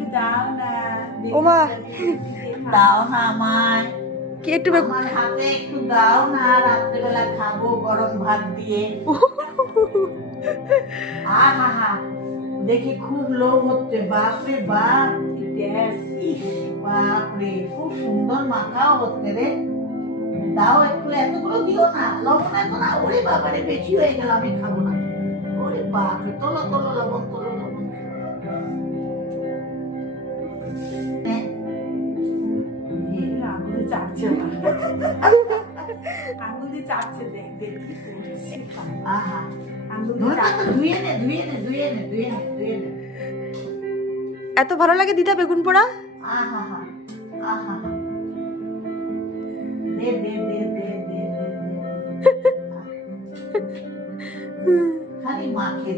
একটু দাও না। ওমা দাও না আমায়, কি একটু আমার হাতে একটু দাও না, রাত্রেবেলা খাবো গরম ভাত দিয়ে। আহা হা, দেখে খুব লোভ হচ্ছে। বাপরে বাপ, কি টেস্ট! ইস, বাপরে, খুব সুন্দর মাখাও হচ্ছে রে। দাও একটু, এতগুলো দিও না, লবণ এত না। ওরে বাবারে, বেশি হয়ে গেল, আমি খাবো না। ওরে বাপরে, তোলো তোলো লবণ, তোলো লবণ। নে। এ, আঙুলে চাপছে না। আঙুলে চাপছে, দেখ দেখ কি করছে। আহা, আঙুলে চাপছে। ধুয়ে নে, ধুয়ে নে, ধুয়ে নে, ধুয়ে নে, ধুয়ে নে। এত ভালো লাগে দিদা বেগুন পোড়া? আহা হা, আহা হা। দে দে দে দে দে দে দে। খালি মাখে